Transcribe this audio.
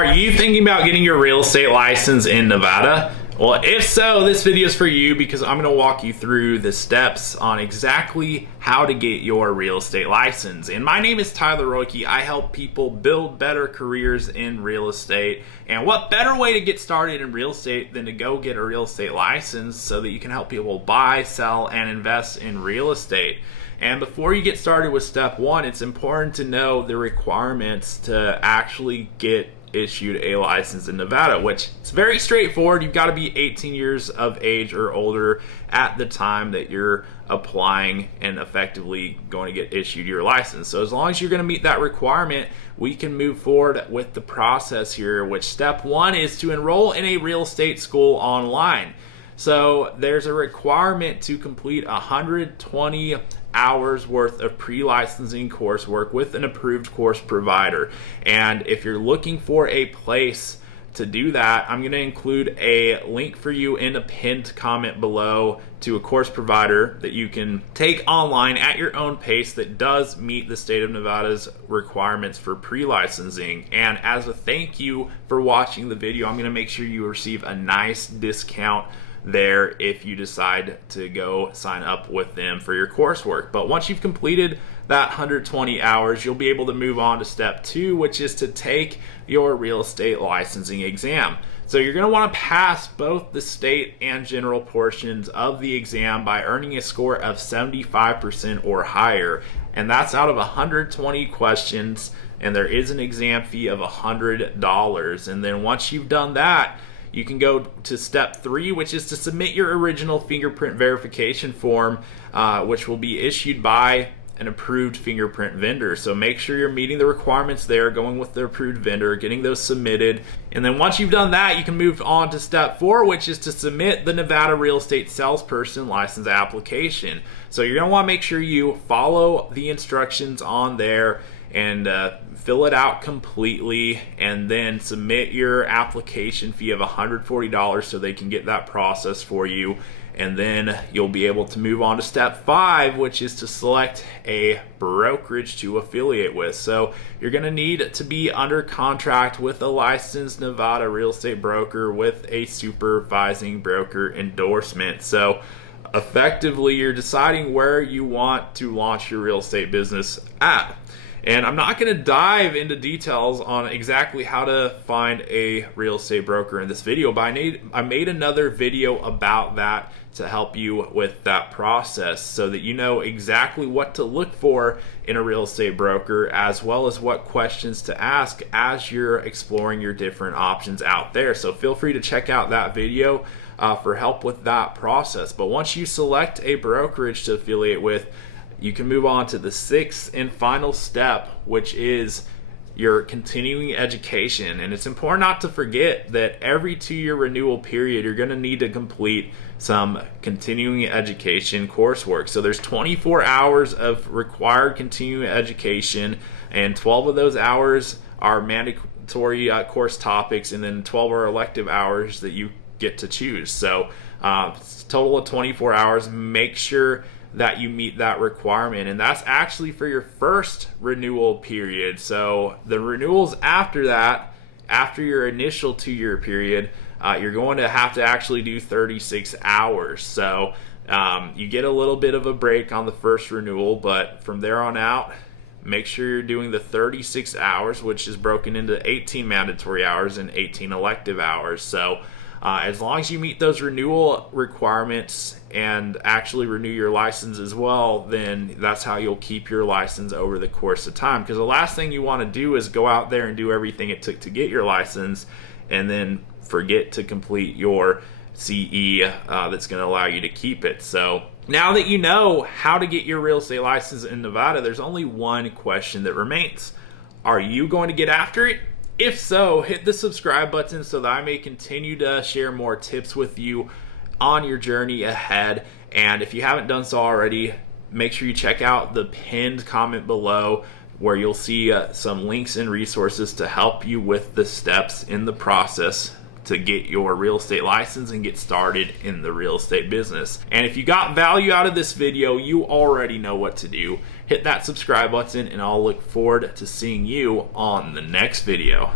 Are you thinking about getting your real estate license in Nevada? Well, if so, this video is for you because I'm going to walk you through the steps on exactly how to get your real estate license. And my name is Tyler Roicki. I help people build better careers in real estate. And what better way to get started in real estate than to go get a real estate license so that you can help people buy, sell, and invest in real estate. And before you get started with step one, it's important to know the requirements to actually get issued a license in Nevada, which is very straightforward. You've got to be 18 years of age or older at the time that you're applying and effectively going to get issued your license. So as long as you're going to meet that requirement, we can move forward with the process here, which step one is to enroll in a real estate school online. So there's a requirement to complete 120 hours worth of pre-licensing coursework with an approved course provider. And if you're looking for a place to do that, I'm going to include a link for you in a pinned comment below to a course provider that you can take online at your own pace that does meet the state of Nevada's requirements for pre-licensing. And as a thank you for watching the video, I'm going to make sure you receive a nice discount there if you decide to go sign up with them for your coursework. But once you've completed that 120 hours, you'll be able to move on to step two, which is to take your real estate licensing exam. So you're going to want to pass both the state and general portions of the exam by earning a score of 75% or higher, and that's out of 120 questions, and there is an exam fee of $100. And then once you've done that, you can go to step three, which is to submit your original fingerprint verification form, which will be issued by an approved fingerprint vendor. So make sure you're meeting the requirements there, going with the approved vendor, getting those submitted. And then once you've done that, you can move on to step four, which is to submit the Nevada Real Estate Salesperson License application. So you're gonna wanna make sure you follow the instructions on there and fill it out completely, and then submit your application fee of $140 so they can get that process for you. And then you'll be able to move on to step five, which is to select a brokerage to affiliate with. So you're going to need to be under contract with a licensed Nevada real estate broker with a supervising broker endorsement. So effectively, you're deciding where you want to launch your real estate business at. And I'm not going to dive into details on exactly how to find a real estate broker in this video, but I made another video about that to help you with that process so that you know exactly what to look for in a real estate broker, as well as what questions to ask as you're exploring your different options out there. So feel free to check out that video for help with that process. But once you select a brokerage to affiliate with, you can move on to the sixth and final step, which is your continuing education. And it's important not to forget that every 2-year renewal period, you're going to need to complete some continuing education coursework. So there's 24 hours of required continuing education, and 12 of those hours are mandatory course topics, and then 12 are elective hours that you get to choose. So it's a total of 24 hours. Make sure that you meet that requirement, and that's actually for your first renewal period. So the renewals after that, after your initial 2-year period, you're going to have to actually do 36 hours. So you get a little bit of a break on the first renewal, but from there on out, make sure you're doing the 36 hours, which is broken into 18 mandatory hours and 18 elective hours. So as long as you meet those renewal requirements and actually renew your license as well, then that's how you'll keep your license over the course of time. Because the last thing you want to do is go out there and do everything it took to get your license and then forget to complete your CE that's going to allow you to keep it. So now that you know how to get your real estate license in Nevada, there's only one question that remains. Are you going to get after it? If so, hit the subscribe button so that I may continue to share more tips with you on your journey ahead. And if you haven't done so already, make sure you check out the pinned comment below, where you'll see some links and resources to help you with the steps in the process to get your real estate license and get started in the real estate business. And if you got value out of this video, you already know what to do. Hit that subscribe button, and I'll look forward to seeing you on the next video.